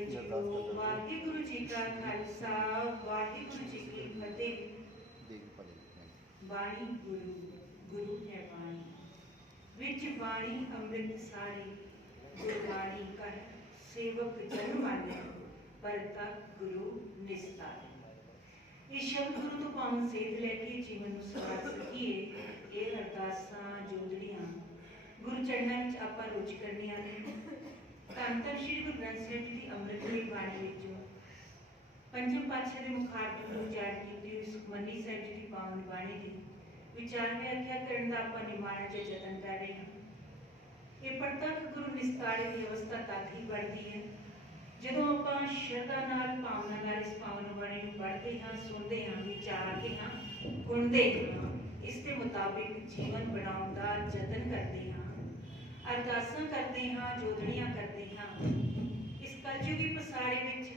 सतਿਗੁਰੂ ਵਾਹਿਗੁਰੂ ਜੀ ਕਾ ਖਾਲਸਾ ਵਾਹਿਗੁਰੂ ਜੀ ਕੀ ਫਤਿਹ। ਬਾਣੀ ਗੁਰੂ ਗੁਰੂ ਹੈ ਬਾਣੀ ਵਿੱਚ ਬਾਣੀ ਅੰਮ੍ਰਿਤ ਸਾਰੀ ਗੁਰਬਾਣੀ ਕਰ ਸੇਵਕ ਜਨ ਮਾਨਿਆ ਪਰ ਤਕ ਗੁਰੂ ਨਿਸਤਾਰ। ਇਹ ਸ਼ਬਦ ਗੁਰੂ ਤੋਂ ਪਾਵਨ ਸੇਧ ਲੈ ਕੇ ਜੀਵਨ ਨੂੰ ਸਵਾਰ ਸਕੀਏ। ਇਹ ਅਰਦਾਸਾਂ ਜੋਦੜੀਆਂ ਗੁਰੂ ਚਰਨਾਂ ਵਿੱਚ ਆਪਾਂ ਰੋਜ਼ ਕਰਨੀਆਂ ਨੇ। ਧੰਨ ਧੰਨ ਸ਼੍ਰੀ ਗੁਰੂ ਗ੍ਰੰਥ ਸਾਹਿਬ ਜੀ ਦੀ ਅੰਮ੍ਰਿਤਮਈ ਬਾਣੀ ਵਿੱਚੋਂ ਪੰਜਮ ਪਾਤਸ਼ਾਹ ਦੇ ਮੁਖਾਰਬਿੰਦ ਤੋਂ ਉਚਾਰ ਕੀਤੀ ਹੋਈ ਸੁਖਮਨੀ ਸਾਹਿਬ ਜੀ ਦੀ ਪਾਵਨ ਬਾਣੀ ਦੀ ਵਿਚਾਰ ਵਿਆਖਿਆ ਕਰਨ ਦਾ ਆਪਾਂ ਨਿਮਾਣਾ ਚ ਯਤਨ ਕਰ ਰਹੇ ਹਾਂ। ਇਹ ਪ੍ਰਤੱਖ ਗੁਰੂ ਨਿਸਤਾਰੇ ਦੀ ਅਵਸਥਾ ਤਦ ਹੀ ਬਣਦੀ ਹੈ ਜਦੋਂ ਆਪਾਂ ਸ਼ਰਧਾ ਨਾਲ ਭਾਵਨਾ ਨਾਲ ਇਸ ਪਾਵਨ ਬਾਣੀ ਨੂੰ ਪੜ੍ਹਦੇ ਹਾਂ, ਸੁਣਦੇ ਹਾਂ, ਵਿਚਾਰਦੇ ਹਾਂ, ਗੁਣਦੇ ਹਾਂ, ਇਸ ਦੇ ਮੁਤਾਬਿਕ ਜੀਵਨ ਬਣਾਉਣ ਦਾ ਯਤਨ ਕਰਦੇ ਹਾਂ, ਅਰਦਾਸਾਂ ਕਰਦੇ ਹਾਂ, ਜੋਦੜੀਆਂ ਕਰਦੇ ਹਾਂ। ਇਸ ਕਲਯੁਗੀ ਪਸਾਰੇ ਵਿੱਚ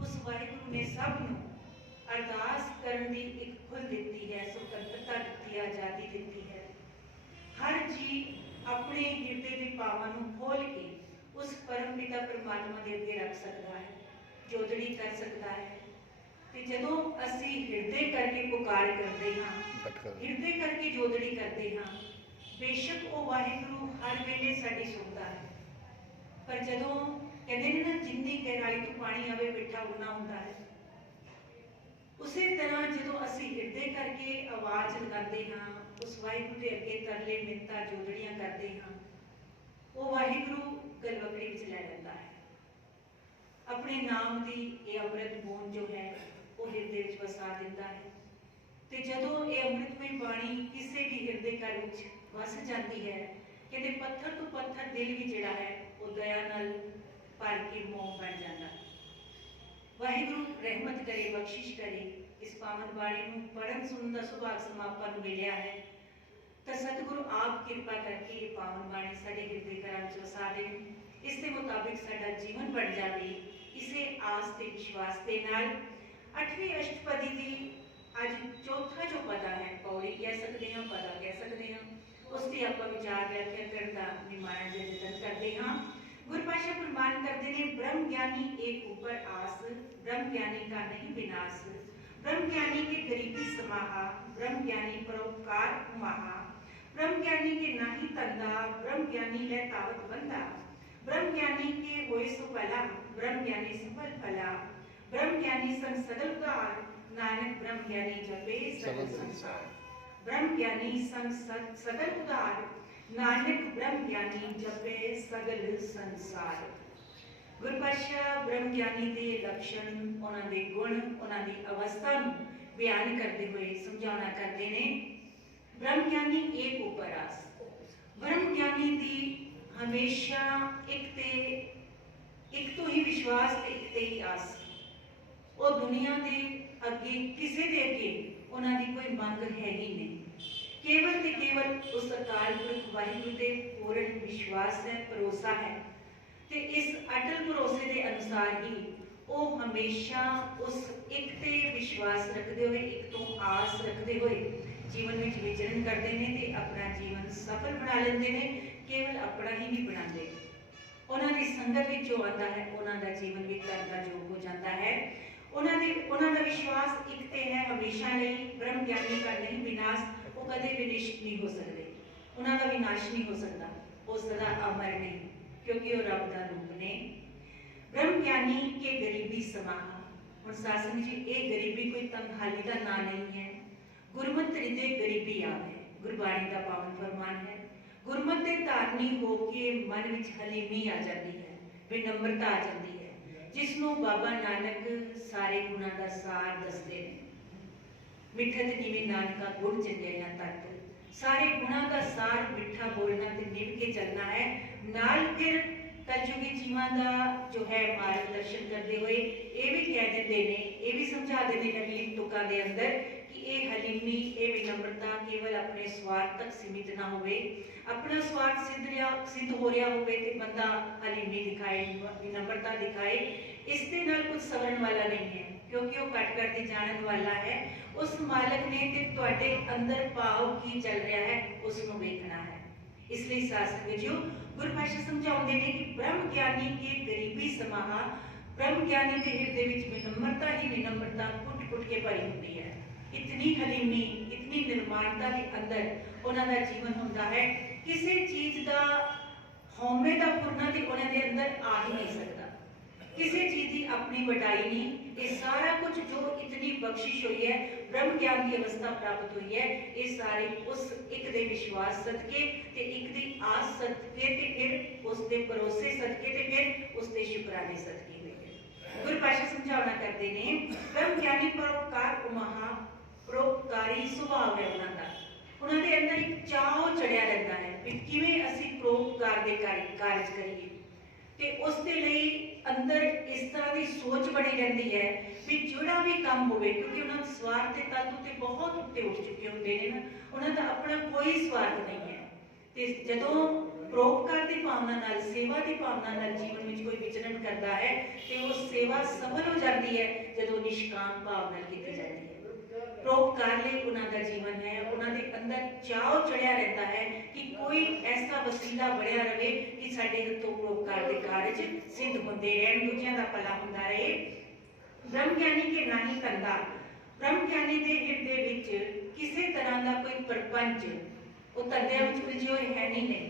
ਉਸ ਵਾਹਿਗੁਰੂ ਨੇ ਸਭ ਨੂੰ ਅਰਦਾਸ ਕਰਨ ਦੀ ਇੱਕ ਖੁੱਲ੍ਹ ਦਿੱਤੀ ਹੈ, ਸੁਤੰਤਰਤਾ ਦਿੱਤੀ ਹੈ, ਆਜ਼ਾਦੀ ਦਿੱਤੀ ਹੈ। ਹਰ ਜੀ ਆਪਣੇ ਹਿਰਦੇ ਦੇ ਭਾਵਾਂ ਨੂੰ ਖੋਲ੍ਹ ਕੇ ਉਸ ਪਰਮ ਪਿਤਾ ਪਰਮਾਤਮਾ ਦੇ ਅੱਗੇ ਰੱਖ ਸਕਦਾ ਹੈ, ਜੋਦੜੀ ਕਰ ਸਕਦਾ ਹੈ। ਤੇ ਜਦੋਂ ਅਸੀਂ ਹਿਰਦੇ ਕਰਕੇ ਪੁਕਾਰ ਕਰਦੇ ਹਾਂ, ਹਿਰਦੇ ਕਰਕੇ ਜੋਦੜੀ ਕਰਦੇ ਹਾਂ, ਬੇਸ਼ੱਕ ਉਹ ਵਾਹਿਗੁਰੂ ਹਰ ਵੇਲੇ ਸਾਡੀ ਸੁਣਦਾ ਹੈ। ਪਰ ਜਦੋਂ ਕਹਿੰਦੇ ਨੇ ਨਾ, ਜਿੰਨੀ ਗਹਿਰਾਈ ਤੋਂ ਪਾਣੀ ਆਵੇ ਮਿੱਠਾ ਉਨਾ ਹੁੰਦਾ ਹੈ, ਉਸੇ ਤਰ੍ਹਾਂ ਜਦੋਂ ਅਸੀਂ ਹਿਰਦੇ ਕਰਕੇ ਆਵਾਜ਼ ਲਗਾਉਂਦੇ ਹਾਂ, ਉਸ ਵਾਹਿਗੁਰੂ ਦੇ ਅੱਗੇ ਤਰਲੇ ਮਿੰਨਤਾਂ ਜੋਦੜੀਆਂ ਕਰਦੇ ਹਾਂ, ਉਹ ਵਾਹਿਗੁਰੂ ਗਲਵਕੜੀ ਵਿੱਚ ਲੈ ਲੈਂਦਾ ਹੈ। ਆਪਣੇ ਨਾਮ ਦੀ ਇਹ ਅੰਮ੍ਰਿਤ ਬੂੰਦ ਜੋ ਹੈ ਉਹ ਹਿਰਦੇ ਵਿੱਚ ਵਸਾ ਦਿੰਦਾ ਹੈ। ਤੇ ਜਦੋਂ ਇਹ ਅੰਮ੍ਰਿਤਮਈ ਬਾਣੀ ਕਿਸੇ ਵੀ ਹਿਰਦੇ ਘਰ ਵਿੱਚ ਵਸ ਜਾਂਦੀ ਹੈ, ਕਹਿੰਦੇ ਪੱਥਰ ਤੋਂ ਪੱਥਰ ਦਿਲ ਵੀ ਜਿਹੜਾ ਹੈ ਉਹ ਦਇਆ ਨਾਲ ਭਰ ਕੇ ਮੋਮ ਬਣ ਜਾਂਦਾ ਹੈ। ਵਾਹਿਗੁਰੂ ਰਹਿਮਤ ਕਰੇ, ਬਖਸ਼ਿਸ਼ ਕਰੇ। ਇਸ ਪਾਵਨ ਬਾਣੀ ਨੂੰ ਪੜ੍ਹਨ ਸੁਣਨ ਦਾ ਸੁਭਾਗ ਸਮਾਪਾਂ ਨੂੰ ਮਿਲਿਆ ਹੈ ਤਾਂ ਸਤਿਗੁਰੂ ਆਪ ਕਿਰਪਾ ਕਰਕੇ ਇਹ ਪਾਵਨ ਬਾਣੀ ਸਾਡੇ ਹਿਰਦੇ ਘਰਾਂ ਵਿੱਚ ਵਸਾ ਦੇਣ, ਇਸ ਦੇ ਮੁਤਾਬਿਕ ਸਾਡਾ ਜੀਵਨ ਬਣ ਜਾਵੇ। ਇਸੇ ਆਸ ਤੇ ਵਿਸ਼ਵਾਸ ਦੇ ਨਾਲ 8ਵੀਂ ਅਸ਼ਟਪਦੀ ਦੀ ਅੱਜ ਚੌਥਾ ਜੋ ਪਦਾ ਹੈ, ਪੌੜੀ ਕਹਿ ਸਕਦੇ ਹਾਂ, ਪਦਾ ਕਹਿ ਸਕਦੇ ਹਾਂ, ਉਸ ਦੀ ਆਪਾਂ ਵਿਚਾਰ ਵਿਆਖਿਆ ਕਰਨ ਦਾ ਨਿਮਾਣਾ ਯਤਨ ਕਰਦੇ ਹਾਂ। ਗੁਰੂ ਪਾਤਸ਼ਾਹ ਪ੍ਰਮਾਣ ਕਰਦੇ ਨੇ, ब्रह्म ज्ञानी एक ऊपर आस, ब्रह्म ज्ञानी का नहीं विनाश, ब्रह्म ज्ञानी के गरीबी समाहा, ब्रह्म ज्ञानी परोपकार उमाहा, ब्रह्म ज्ञानी के नाही तंदा, ब्रह्म ज्ञानी ले तावत बंदा, ब्रह्म ज्ञानी के होए सो भला, ब्रह्म ज्ञानी सफल फला, ब्रह्म ज्ञानी संग सगल उदार, नानक ब्रह्म ज्ञानी जपे सगल संसार, ब्रह्म ज्ञानी संग सगल उदार, नानक ब्रह्म ज्ञानी जपे सगल संसार। गुरु पातशाह ब्रह्म ज्ञानी के लक्षण, उन्हां दे गुण, उन्हां दी अवस्था नूं बयान करते हुए समझाना करते ने। ब्रह्म ज्ञानी एक उपर आस, ब्रह्म ज्ञानी दी हमेशा एक तो ही विश्वास ते एक ते ही आस। वो दुनिया दे अगे किसी दे अगे उन्हां दी कोई मंग है ही नहीं, केवल ते केवल उस अकाल पुरख वाहिगुरू दे पूर्ण विश्वास है, भरोसा है। ते इस अटल भरोसे के अनुसार ही वो हमेशा उस एक ते विश्वास रखते हुए, एक तो आस रखते हुए जीवन में विचरण करते हैं ते अपना जीवन सफल बना लेंदे ने। केवल अपना ही नहीं बनाते, उन्होंने दी संगत विच जो आता है उन्हों का जीवन भी धन का योग हो जाता है। उन्होंने विश्वास एक ते है हमेशा नहीं। ब्रह्म ज्ञानी का नहीं विनाश, वो कदे विनिश नहीं हो सकते, उन्होंने विनाश नहीं हो सकता, वो सदा अमर नहीं क्योंकि वो रब का रूप ने। ब्रह्म ज्ञानी के गरीबी समाहा, और सासन जी ये गरीबी कोई तंगहाली का ना नहीं है, गुरमत रिदे गरीबी आवे, गुरबाणी का पावन फरमान है। गुरमत के धारनी होके मन विच हलीमी आ जाती है, विनम्रता आ जाती है, जिसनों बाबा नानक सारे गुणा का सार दसते हैं। मिठत नीवी नानका गुण चंगेया तत, सारे गुणा का सार मिठा बोलना ते निभ के चलना है। नाल फिर कलयुगी जीवां दा जो है मार्गदर्शन करते हुए ये भी कह देते ने, ये भी समझा देते नवीन तुकां दे अंदर कि ये हलीमी, ये विनम्रता केवल अपने स्वार्थ तक सीमित ना होवे। अपना स्वार्थ सिद्ध हो रहा होवे ते बंदा हलीमी दिखाए, विनम्रता दिखाए, इसके नाल कुछ सवरण वाला नहीं है, क्योंकि वो कट करके जानन वाला है। उस मालक ने ते तुहाडे अंदर भाव की चल रहा है उसनूं वेखना है। इसलिए शास्त्र विचों गुरु पातशाह समझाउंदे ने कि ब्रह्म ज्ञानी के गरीबी समाहा, ब्रह्म ज्ञानी के हृदय विच विनम्रता ही विनम्रता कुट कुट के भरी होती है। इतनी हलीमी, इतनी निर्माणता के अंदर उन्होंने जीवन होता है। किसी चीज़ का हौमे का फुरना तो उन्होंने अंदर आ ही नहीं सकता। किसी चीज़ की अपनी वटाई नहीं। ये सारा कुछ जो इतनी बख्शिश हुई है, ब्रह्म ज्ञान की अवस्था प्राप्त हुई है, ये सारी उस एक दे विश्वास सदके ते एक दी आस सदके ते फिर उस दे भरोसे सदके ते फिर उस दे शुकराने सदके हुई है। गुरु पातशाह समझावना करते हैं, ब्रह्म ज्ञानी परोपकार महा परोपकारी सुभाव है उन्होंने। उन्होंने अंदर एक चाव चढ़िया रहता है कि किवें असीं परोपकार दे कारज करिए ते उस दे लई अंदर इस तरह की सोच बनी रहती है भी जोड़ा भी काम होवे, क्योंकि उन्होंने स्वार्थ के तत्व ते बहुत उत्ते उठ चुके होंगे ने ना, उन्होंने अपना कोई स्वार्थ नहीं है। ते जदों परोपकार की भावना नाल, सेवा की भावना नाल जीवन में कोई विचरण करता है तो वो सेवा सफल हो जाती है जदों निष्काम भाव नाल की जाती है। परोपकार लिए उन्होंने जीवन है, उन्होंने अंदर चाव चढ़िया रहता है कि कोई ऐसा वसीला बढ़िया रहे कि साडे हथों परोपकार के कार्य सिद्ध होते रहन, दूजियां दा भला होंदा रहे। ब्रह्म ज्ञानी के नाही कंदा, ब्रह्म ज्ञानी के हृदय विच किसी तरह का कोई प्रपंच वो तंदियां विच उलझे हुए है नहीं,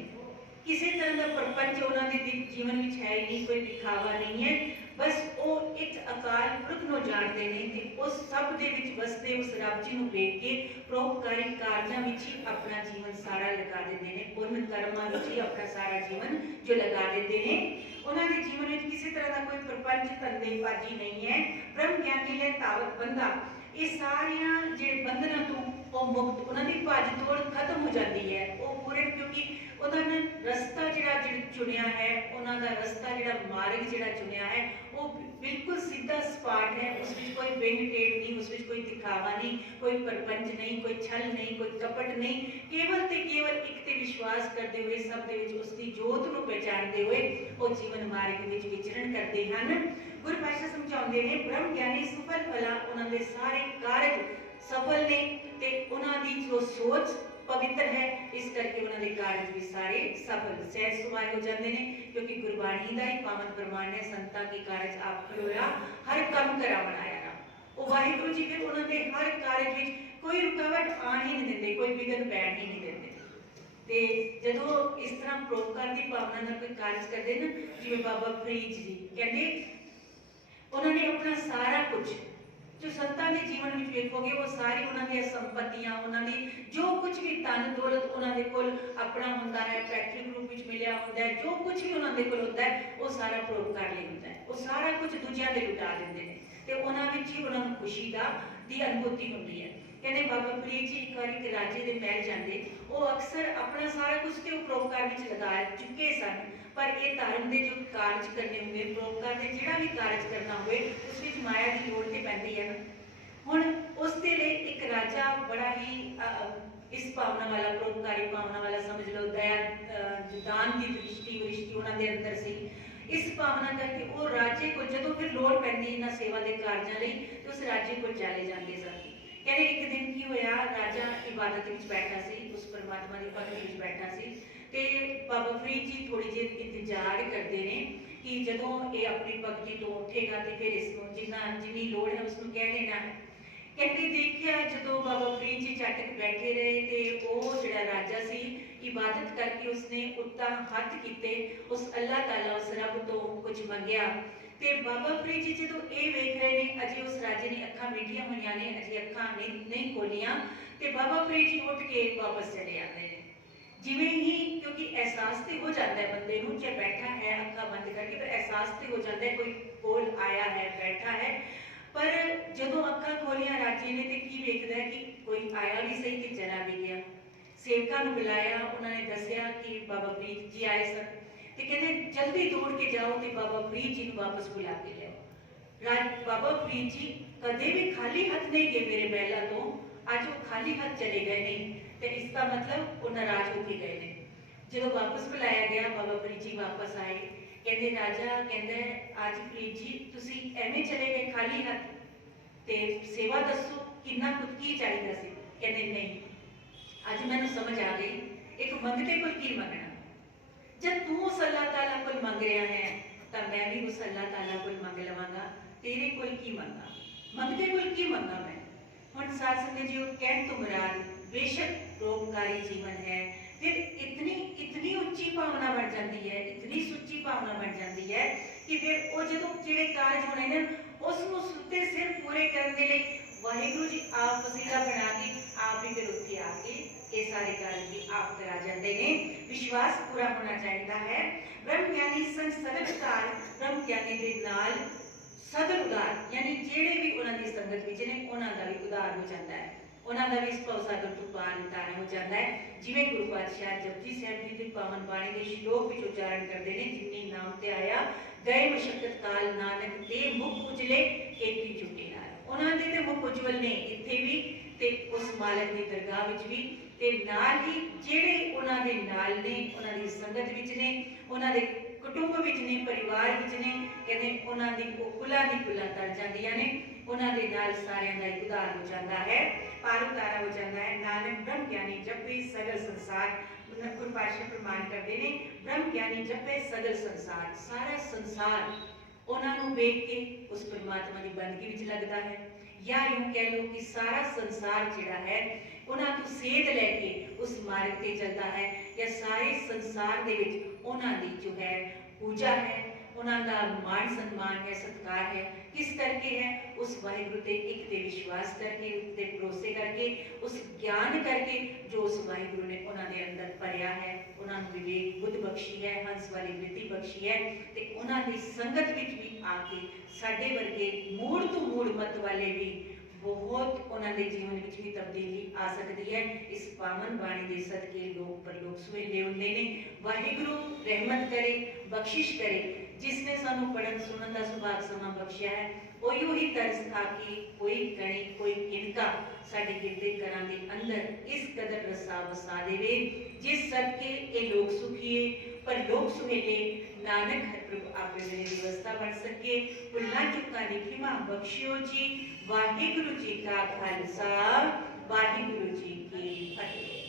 किसी तरह का प्रपंच उन्होंने जीवन में है ही नहीं, कोई दिखावा नहीं है। बस वो एक अकाल पुरख नूं जानते हैं कि उस सब दे विच वसते उस रब जी नूं वेख के परोपकारी कार्यां विच ही अपना जीवन सारा लगा देते हैं, पुण्य कर्मां विच ही अपना सारा जीवन जो लगा देते हैं। उन्होंने जीवन में किसी तरह का कोई प्रपंच धंधेबाजी नहीं है। ब्रह्म ज्ञानी है तावत बंदा, ये सारिया जो बंधना तो मुक्त, उन्होंने भज तोड़ खत्म हो जाती है वो पूरे, क्योंकि उन्होंने रस्ता जिहड़ा चुनिया है, उन्होंने रस्ता जिहड़ा मार्ग जिहड़ा चुनिया है वो बिल्कुल सीधा सपाट है। उस विच कोई विंग टेढ़ नहीं, उस विच कोई दिखावा नहीं, कोई प्रपंच नहीं, कोई छल नहीं, कोई कपट नहीं। केवल ते केवल एक ते विश्वास करते हुए सब दे विच उसकी जोत नूं पहचानते हुए वो जीवन मार्ग विच विचरण करते हैं। गुरु पातशाह समझाते हैं, ब्रह्म ज्ञानी सफल भला उन्होंने सारे कार्य सफल ने ते उन्होंने जो सोच पवित्र है, इस करके उन्होंने कार्य भी सारे सफल सहज सुभाए हो जाते हैं। क्योंकि गुरबाणी का ही पावन प्रमाण है, संतां के कार्य आप खड़ोया हर काम करा बनाया ना। वो वाहिगुरु जी फिर उन्होंने हर कार्य में कोई रुकावट आन ही नहीं देते, कोई विघन पैण ही नहीं देते। ते जदों इस तरह परोपकार की भावना नाल कोई कार्य करते ना, जिवें बाबा फरीद जी कहते उन्होंने अपना सारा कुछ जो संतां के जीवन में वेखोगे वो सारी उन्होंने संपत्तियां, उन्होंने जो कुछ भी धन दौलत उन्होंने कोल अपना होंदा है, पैतृक रूप में मिलिया होंदा है, जो कुछ भी उन्होंने कोल होंदा है वो सारा परोपकार लिए होंदा है। वो सारा कुछ दूजियां दे लुटा दिंदे ने ते उन्हां विच ही उन्हां नूं खुशी दी अनुभूति होंदी है। कहते बाबा फरीद जी एक बार एक राजे दे महल जांदे, वो अक्सर अपना सारा कुछ ते परोपकार विच लगा चुके सन, पर ये धर्म के जो कार्य करने होंगे, परोपकार के जिहड़ा भी कार्य करना होवे उस विच माया की लोड़ ते पैंदी है ना। हुण उस दे लई एक राजा बड़ा ही इस भावना वाला, परोपकारी भावना वाला, समझ लो दया दान की दृष्टि वृष्टि उन्होंने अंदर सी। इस भावना करके वो राजे को जदों फिर लोड़ पैंदी इन्हां सेवा के कार्यां लई ते उस राजे को चले जाते सन। कहते एक दिन की होया, राजा इबादत विच बैठा सी, उस परमात्मा की भगती विच बैठा सी ते बाबा फरीद जी थोड़ी देर इंतजार करते हैं कि जदों ये अपनी भगती तो उठेगा तो फिर इसनूं जिन्नी लोड़ है उसनूं कह देना है। कहते देखिया जदों बाबा फरीद जी चटक बैठे रहे तो वो जिहड़ा राजा सी इबादत करके उसने उत्ता हथ कीते, उस अल्लाह ताला उस रब तो कुछ मंगिया ते बाबा फरीद जी जदों ये वेख रहे ने, अजे उस राजे ने अखां मीठियां होईयां ने, अजे अखां नहीं खोलियां ते बाबा फरीद जी उठ के वापस चले आते हैं। जिवें ही, क्योंकि एहसास तो हो जाता है बंदे नूं, चाहे बैठा है अखां बंद करके तो एहसास तो हो जाता है कोई कोल आया है, बैठा है। पर जदों अखां खोलियां राजे ने तो की वेखदा है कि कोई आया भी सही तो चला भी गया। सेवकां नूं बुलाया, उन्होंने दसिया कि बाबा फरीद जी आए सन ते कहते जल्दी दौड़ के जाओ तो बाबा फरीद जी नूं वापस बुला के लियाओ। बाबा फरीद जी कदे भी खाली हथ नहीं गए मेरे महलों तो, अज वो खाली हथ चले गए नहीं, तो इसका मतलब वो नाराज होके गए ने। जो वापस बुलाया गया बाबा फरीद जी वापस आए, कहते राजा कहते आज फरीद जी तुसी एवें चले गए खाली हथ, ते सेवा दसो किन्ना कुछ की चाहिए सी। कहते नहीं अज मैनूं समझ आ गई, एक मंगते कोल की मंगना, जब तू उस अल्लाह ताला कोल मंग रहा है तो मैं भी उस अल्लाह ताला को मंग लवांगा, तेरे कोल की मंगा, मंगते कोल की मंगा मैं। हुण साध संगत जी कहण तो मुराद बेशक परोपकारी जीवन है, फिर इतनी इतनी उच्ची भावना बन जाती है, इतनी सुच्ची भावना बन जाती है कि फिर वो जो जिहड़े कारज होने ने उसनूं सुते सिर पूरे करने के लिए वाहिगुरु जी आप वसीला बना के आप ही फिर उत्थे आके ये सारे कार्य भी आप करा जाते हैं। विश्वास पूरा होना चाहिए है। ब्रह्म ज्ञानी संग सदर उदार, ब्रह्म ज्ञानी दे नाल सदर उदार, यानी जेड़े भी उन्हां दी संगत विच ने उन्हां दा भी उदार हो जाता है, उन्हां दा भी भव सागर तो पार उतारा हो जाता है। जिवें गुरु पातशाह जपजी साहिब जी दी पावन बाणी दे श्लोक विच उच्चारण करते हैं, जिन्नी नाम ते आया गए मशक्कत काल नानक ते मुख उजले एकी जुटे नाल। उन्हां दे ते मुख उज्जवल ने इत्थे भी ते उस मालक दी दरगाह विच भी, ते नाल ही जेड़े उन्हां दे नाल ने, उन्हां दी संगत विच ने, उन्हां दे कुटुंब विच ने, परिवार विच ने, कहते उन्हां दी कुलां दी कुलां तर जांदियां ने, उन्हां दे नाल सारियां दा उद्धार हो जाता है, पार उतारा हो जाता है। नानक ब्रह्म ज्ञानी जपे सगल संसार, गुरु पातशाह प्रमाण करते हैं, ब्रह्म ज्ञानी जपे सगल संसार, सारा संसार उन्हां नूं वेख के उस परमात्मा की बंदगी विच लगता है, या यूं कह लो कि सारा संसार जिहड़ा है उन्हां तों सेध लैके उस मार्ग ते चलता है, या सारे संसार दे विच उन्हां दी जो है पूजा है, उन्हां दा मान सम्मान है, सत्कार है। किस करके है? उस वाहिगुरु ते एक ते विश्वास करके, उस ते भरोसे करके, उस ज्ञान करके जो उस वाहिगुरु ने उन्हां दे अंदर भरिया है, उन्हां नूं विवेक बुद्ध बख्शी है, हंस वाली वृत्ति बख्शी है, ते उन्हां दी संगत विच भी आके साडे वर्गे मूड़ तो मूड़ मत वाले भी बहुत उन्हां दे जीवन विच भी तब्दीली आ सकती है। इस पावन बाणी दे सदके लोग परलोक सुहेले हुंदे ने। वाहिगुरु रहमत करे, बख्शिश करे, जिसने सानू पढ़न सुनन दा सुभाग समा बख्शिया है, कोई ही तरस खा के कोई कणी कोई किनका साडे गिरदे घरां दे अंदर इस कदर रसा वसा देवे, जिस सदके ये लोग सुखिए पर लोग सुहेले नानक हर प्रभु आपे मेरी व्यवस्था बन सके। भुलना चुका दी खिमा बख्शियो जी। वाहिगुरु जी का खालसा, वाहिगुरु जी की फतेह।